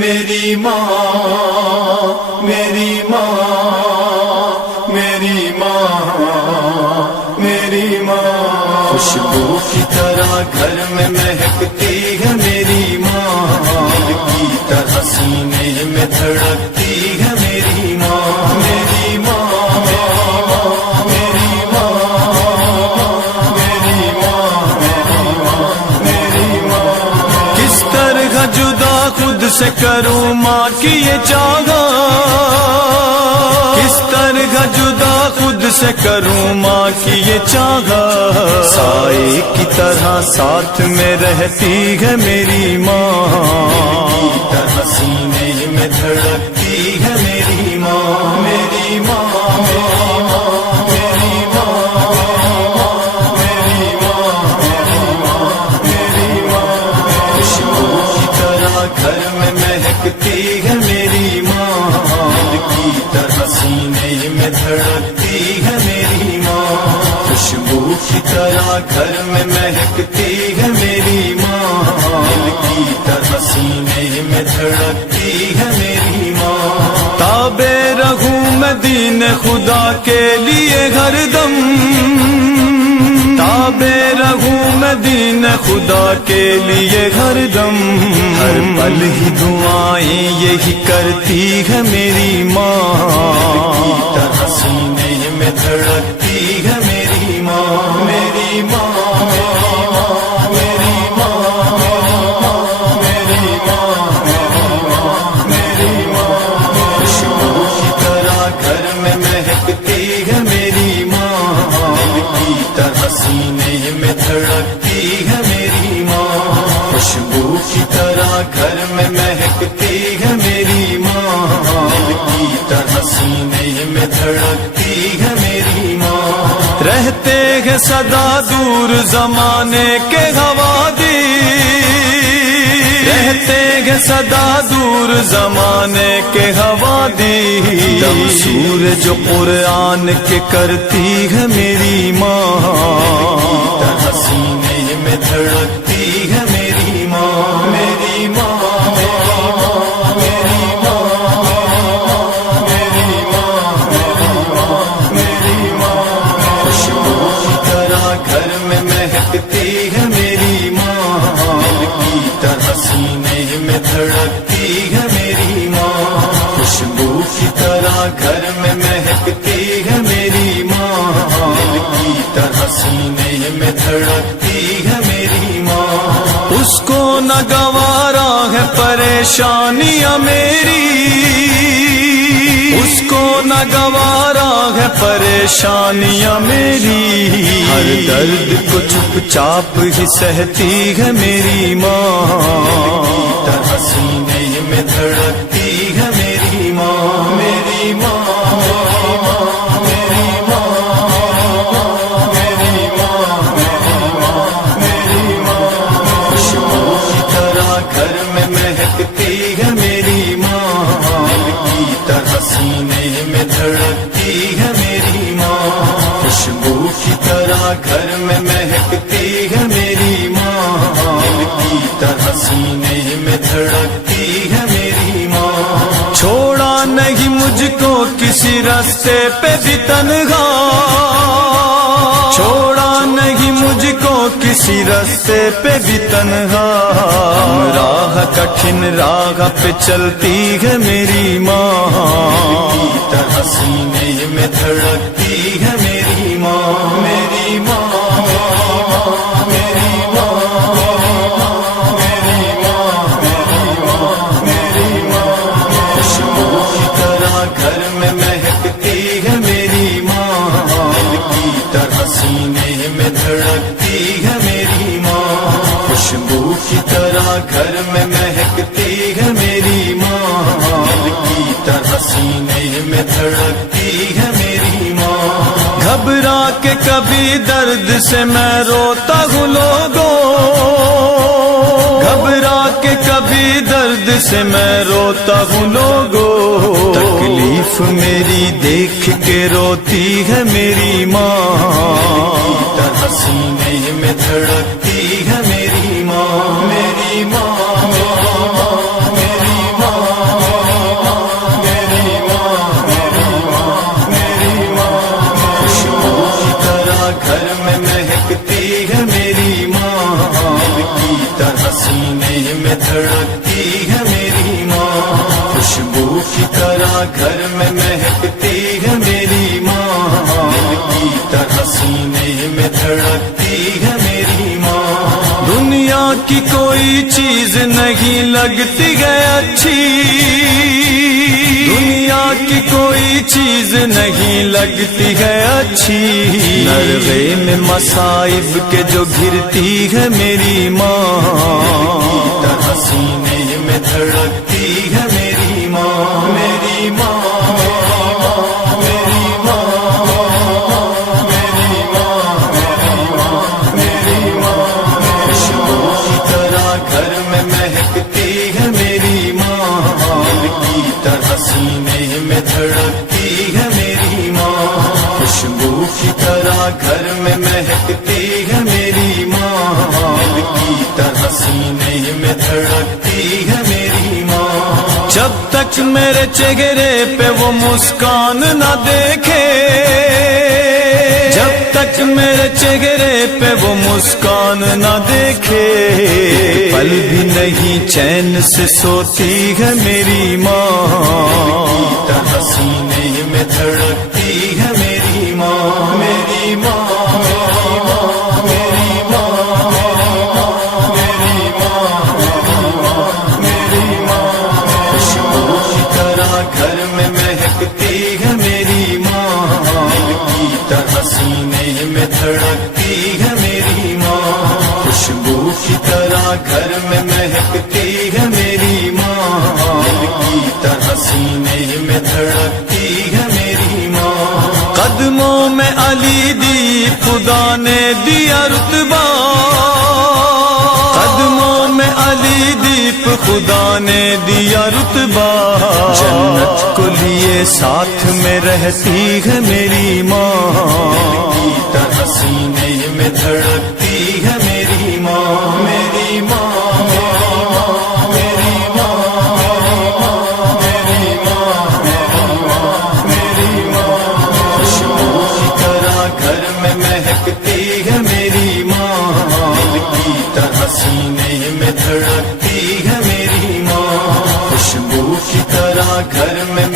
میری ماں میری ماں میری ماں میری ماں، خوشبو کی طرح گھر میں مہکتی ہے میری ماں، دل کی طرح سینے میں دھڑکتی ہے میری ماں، میری ماں میری ماں میری ماں میری ماں، کس طرح جدا خود سے کروں ماں کی یہ چاہت، کس طرح جدا خود سے کروں ماں کی یہ چاہت، سائے کی طرح ساتھ میں رہتی ہے میری ماں، دل کی طرح سینے میں دھڑکتی ہے میری ماں، میری ماں میری ماں میری ماں میری ماں، خوشبو کی طرح گھر میں مہکتی ہے میری ماں، دل کی طرح سینے میں دھڑکتی ہے میری ماں، خوشبو کی طرح گھر میں مہکتی ہے میری ماں، دل کی طرح سینے میں دھڑکتی ہے میری ماں، تابع رہوں میں دین خدا کے لیے ہر دم، تابع رہوں میں دین خدا کے لیے ہر دم، ہر پل ہی دعائیں یہی کرتی ہے میری ماں، دل کی طرح سینے میں دھڑکتی ہے میری ماں، میری ماں میری ماں میری ماں میری ماں، خوشبو کی طرح گھر میں مہکتی ہے میری ماں، دل کی طرح سینے میں دھڑکتی ہے میری ماں، خوشبو کی طرح گھر میں مہکتی ہے میری ماں، دل کی طرح سینے میں دھڑکتی ہے میری ماں، رہتے ہیں صدا دور زمانے کے حوادث، رہتے ہیں صدا دور زمانے کے حوادث، دم سورج قرآن کے کرتی ہے میری ماں، طرح سینے میں دھڑکتی ہے میری ماں، میری ماں میری ماں میری ماں میری ماں، خوشبو کی طرح گھر میں مہکتی ہے میری ماں، دل کی طرح سینے میں دھڑکتی ہے میری ماں، خوشبو کی طرح گھر میں مہکتی ہے میری ماں، دل کی طرح سینے میں دھڑکتی ہے میری ماں، اس کو نہ گوارا ہے پریشانیاں میری، اس کو نہ گوارا ہے پریشانیاں میری، ہر درد کو چپ چاپ ہی سہتی ہے میری ماں، دل کی طرح سینے میں دھڑکتی ہے میری ماں، میری ماں میری ماں میری ماں میری ماں، خوشبو کی طرح گھر میں مہکتی ہے میری ماں، دل کی طرح سینے میں دھڑکتی ہے میری ماں، خوشبو کی طرح گھر میں مہکتی ہے میری ماں، دل کی طرح سینے میں دھڑکتی ہے میری ماں، چھوڑا نہیں مجھ کو کسی راستے پہ بھی تنہا، چھوڑا نہیں مجھ کو کسی راستے پہ بھی تنہا، راہ کٹھن راہ پہ چلتی ہے میری ماں، دل کی طرح سینے میں دھڑکتی ہے میری ماں، میری ماں میری ماں میری ماں میری ماں، خوشبو کی طرح گھر میں مہکتی ہے میری ماں، دل کی طرح سینے میں دھڑکتی ہے میری ماں، خوشبو کی طرح گھر میں مہکتی ہے میری ماں، دل کی طرح سینے میں دھڑکتی ہے میری ماں، گھبرا کے کبھی درد سے میں روتا ہوں لوگوں، گھبرا کے کبھی درد سے میں روتا ہوں لوگوں، تکلیف میری دیکھ کے روتی ہے میری ماں، دل کی طرح سینے میں دھڑکتی ہے میری ماں، میری ماں میری ماں خوشبو کی طرح گھر میں مہکتی ہے میری ماں، دل کی طرح سینے میں دھڑکتی ہے میری ماں، دنیا کی کوئی چیز نہیں لگتی ہے اچھی، دنیا کی کوئی چیز نہیں لگتی ہے اچھی، نرغے میں مصائب کے جو گھرتی ہے میری ماں، طرح سینے میں دھڑکتی ہے میری ماں، میری ماں، میری ماں، میری ماں، میری ماں، خوشبو کی طرح گھر میں مہکتی ہے میری ماں، دل کی طرح سینے میں دھڑکتی ہے میری ماں، خوشبو کی طرح گھر میں مہکتی ہے میری ماں، دل کی طرح سینے میں دھڑکتی ہے میری ماں، جب تک میرے چہرے پہ وہ مسکان نہ دیکھے، جب تک میرے چہرے پہ وہ مسکان نہ دیکھے، پل بھی نہیں چین سے سوتی ہے میری ماں، طرح سینے میں دھڑکتی ہے میری ماں، میری ماں، میری ماں، میری ماں، میری ماں، خوشبو کی طرح گھر میں مہکتی ہے میری ماں، دل کی طرح سینے میں دھڑکتی ہے میری ماں، خوشبو کی طرح گھر میں مہکتی ہے میری ماں، دل کی طرح سینے میں دھڑکتی ہے میری ماں، قدموں میں علی دی خدا نے دیا رتبہ، قدموں میں علی دیپ خدا نے دیا رتبہ، جنت کو لیے ساتھ میں رہتی ہے میری ماں، دل کی طرح سینے میں دھڑکتی ہے میری ماں، میری ماں، میری ماں، میری ماں، میری ماں، خوشبو کی طرح گھر میں مہکتی ہے میری ماں، دل کی طرح سینے میں دھڑکتی ہے میری ماں، خوشبو کی طرح گھر میں